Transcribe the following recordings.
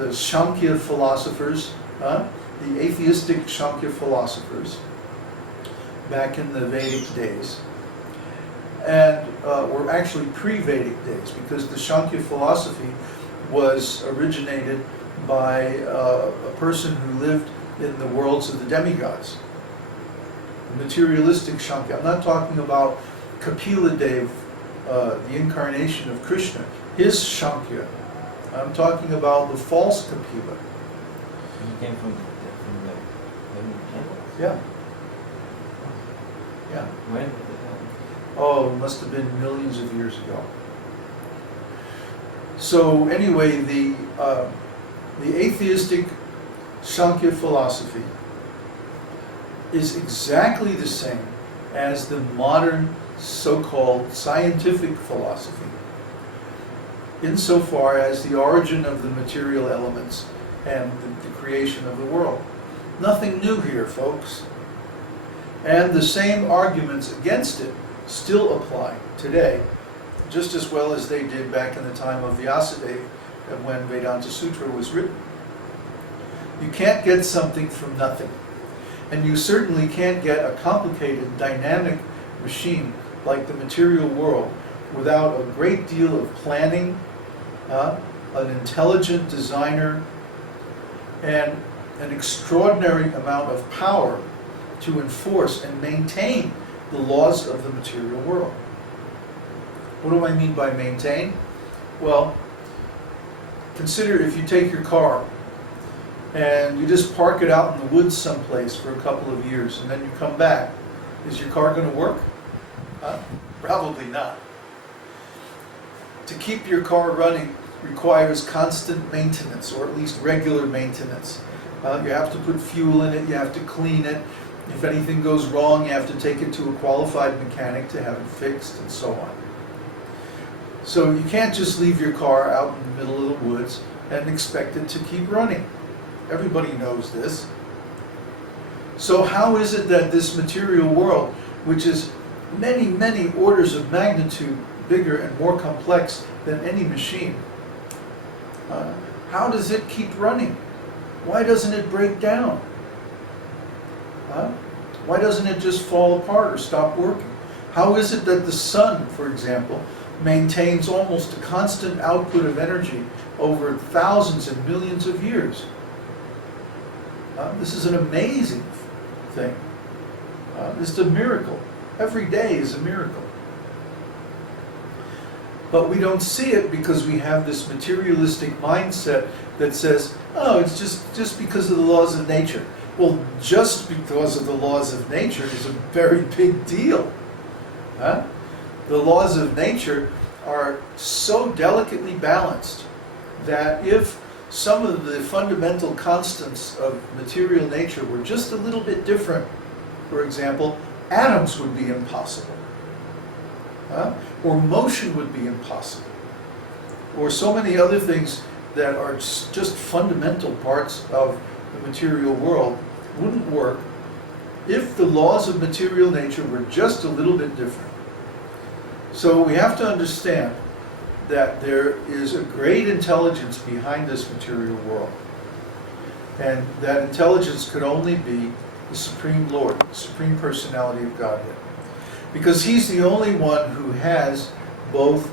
the Śāṅkhya philosophers, the atheistic Śāṅkhya philosophers, back in the Vedic days, and were actually pre-Vedic days, because the Śāṅkhya philosophy was originated by a person who lived in the worlds of the demigods. Materialistic Śāṅkhya. I'm not talking about Kapila Dev, the incarnation of Krishna, his Śāṅkhya. I'm talking about the false Kapila. He came from the temple? Yeah. Yeah. When did it happen? Oh, it must have been millions of years ago. So anyway, the atheistic Śāṅkhya philosophy is exactly the same as the modern so-called scientific philosophy, insofar as the origin of the material elements and the creation of the world. Nothing new here, folks. And the same arguments against it still apply today, just as well as they did back in the time of Vyasadeva, when Vedānta-sūtra was written. You can't get something from nothing. And you certainly can't get a complicated, dynamic machine like the material world without a great deal of planning, an intelligent designer, and an extraordinary amount of power to enforce and maintain the laws of the material world. What do I mean by maintain? Well, consider if you take your car and you just park it out in the woods someplace for a couple of years, and then you come back. Is your car going to work? Probably not. To keep your car running requires constant maintenance, or at least regular maintenance. You have to put fuel in it, you have to clean it. If anything goes wrong, you have to take it to a qualified mechanic to have it fixed, and so on. So you can't just leave your car out in the middle of the woods and expect it to keep running. Everybody knows this. So how is it that this material world, which is many, many orders of magnitude bigger and more complex than any machine, how does it keep running? Why doesn't it break down? Why doesn't it just fall apart or stop working? How is it that the sun, for example, maintains almost a constant output of energy over thousands and millions of years? This is an amazing thing. This is a miracle. Every day is a miracle. But we don't see it because we have this materialistic mindset that says, oh, it's just because of the laws of nature. Well, just because of the laws of nature is a very big deal. The laws of nature are so delicately balanced that if some of the fundamental constants of material nature were just a little bit different, for example, atoms would be impossible. Or motion would be impossible. Or so many other things that are just fundamental parts of the material world wouldn't work if the laws of material nature were just a little bit different. So we have to understand that there is a great intelligence behind this material world. And that intelligence could only be the Supreme Lord, the Supreme Personality of Godhead. Because He's the only one who has both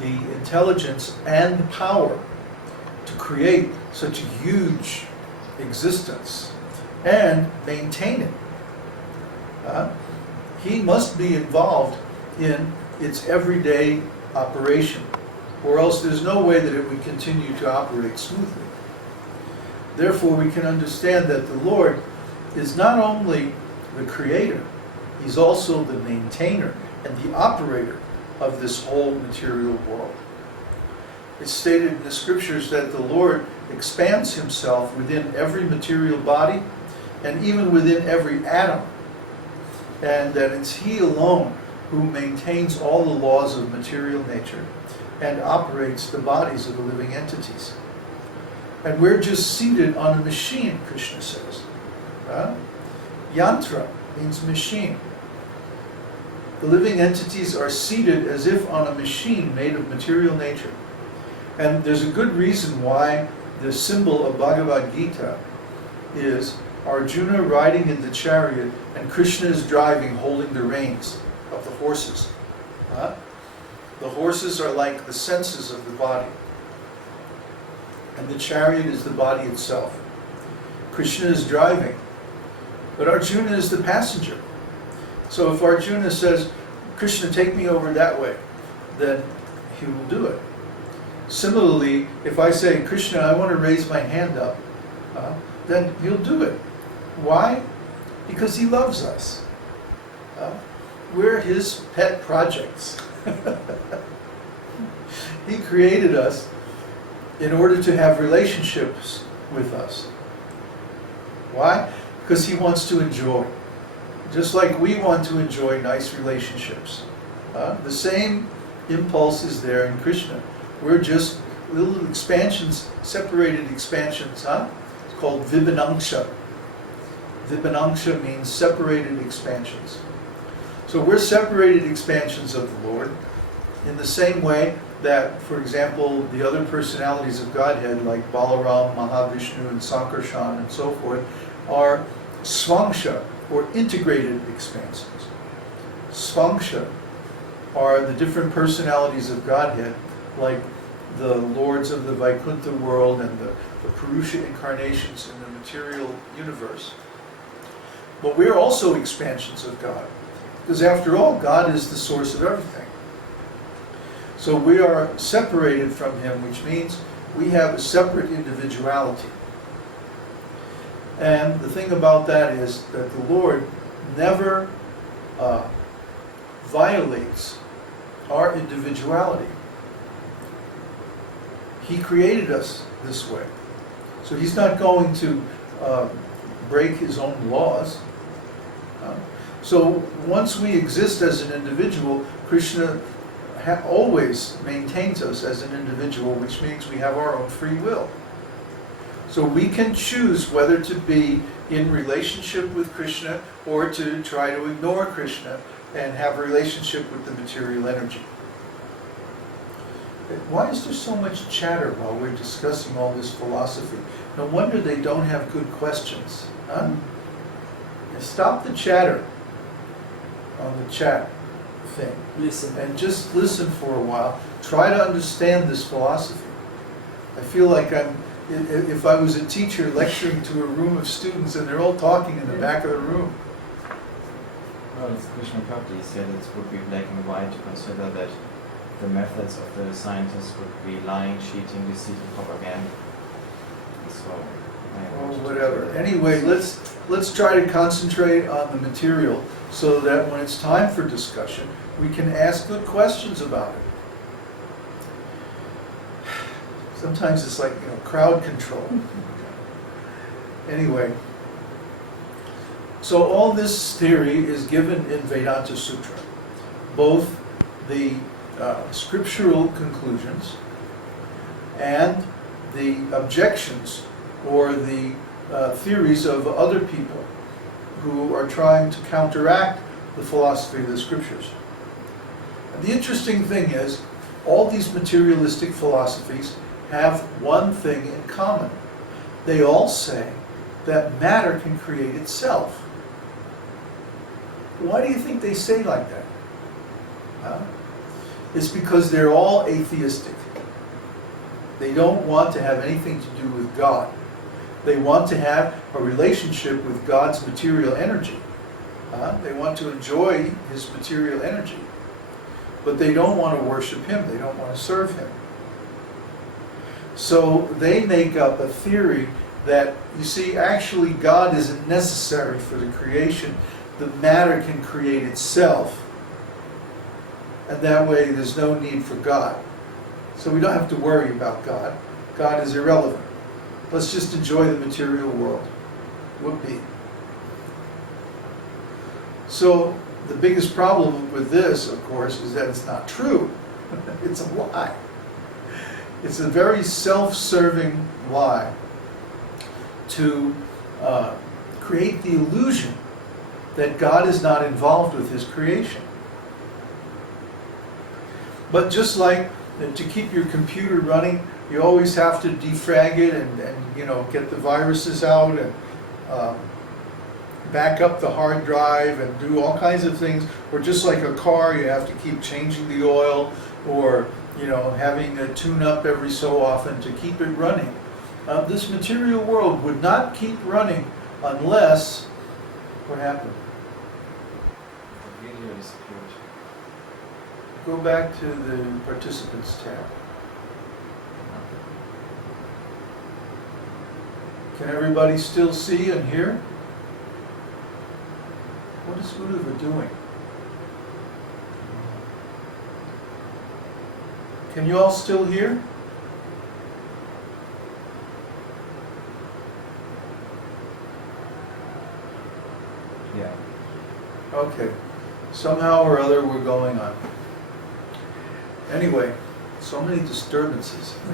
the intelligence and the power to create such a huge existence and maintain it. He must be involved in its everyday operation, or else there's no way that it would continue to operate smoothly. Therefore, we can understand that the Lord is not only the creator, He's also the maintainer and the operator of this whole material world. It's stated in the scriptures that the Lord expands Himself within every material body and even within every atom, and that it's He alone who maintains all the laws of material nature and operates the bodies of the living entities. And we're just seated on a machine, Krishna says. Yantra means machine. The living entities are seated as if on a machine made of material nature. And there's a good reason why the symbol of Bhagavad Gita is Arjuna riding in the chariot and Krishna is driving, holding the reins of the horses. Huh? The horses are like the senses of the body. And the chariot is the body itself. Krishna is driving, but Arjuna is the passenger. So if Arjuna says, Krishna, take me over that way, then he will do it. Similarly, if I say, Krishna, I want to raise my hand up, then he'll do it. Why? Because he loves us. We're his pet projects. He created us in order to have relationships with us. Why? Because he wants to enjoy. Just like we want to enjoy nice relationships. The same impulse is there in Krishna. We're just little expansions, separated expansions. It's called Vedānta-sūtra. Vedānta-sūtra means separated expansions. So we're separated expansions of the Lord in the same way that, for example, the other personalities of Godhead, like Balaram, Mahavishnu, and Sankharshan, and so forth, are Śāṅkhya, or integrated expansions. Śāṅkhya are the different personalities of Godhead, like the lords of the Vaikuntha world and the Purusha incarnations in the material universe. But we're also expansions of God, because after all, God is the source of everything. So we are separated from Him, which means we have a separate individuality. And the thing about that is that the Lord never violates our individuality. He created us this way. So He's not going to break His own laws. So once we exist as an individual, Krishna always maintains us as an individual, which means we have our own free will. So we can choose whether to be in relationship with Krishna or to try to ignore Krishna and have a relationship with the material energy. Why is there so much chatter while we're discussing all this philosophy? No wonder they don't have good questions. Huh? Stop the chatter on the chat thing. Listen. And just listen for a while. Try to understand this philosophy. I feel like if I was a teacher lecturing to a room of students and they're all talking in the back of the room. Well, it's Krishna Bhakti. He said it would be black and white to consider that the methods of the scientists would be lying, cheating, deceit, and propaganda. So, Whatever. Anyway, let's try to concentrate on the material so that when it's time for discussion, we can ask good questions about it. Sometimes it's like, crowd control. Anyway, so all this theory is given in Vedānta-sūtra, both the scriptural conclusions and the objections or the theories of other people who are trying to counteract the philosophy of the scriptures. And the interesting thing is, all these materialistic philosophies have one thing in common. They all say that matter can create itself. Why do you think they say like that? It's because they're all atheistic. They don't want to have anything to do with God. They want to have a relationship with God's material energy. They want to enjoy His material energy. But they don't want to worship Him. They don't want to serve Him. So they make up a theory that, you see, actually God isn't necessary for the creation. The matter can create itself. And that way there's no need for God. So we don't have to worry about God. God is irrelevant. Let's just enjoy the material world. Whoopee. So the biggest problem with this, of course, is that it's not true. It's a lie. It's a very self-serving lie to create the illusion that God is not involved with His creation. But just like to keep your computer running, You always have to defrag it and you know, get the viruses out and back up the hard drive and do all kinds of things. Or just like a car, you have to keep changing the oil, or you know, having a tune-up every so often to keep it running. This material world would not keep running unless, what happened? The video disappeared. Go back to the participants tab. Can everybody still see and hear? What is Uddhava doing? Can you all still hear? Yeah. Okay. Somehow or other we're going on. Anyway, so many disturbances.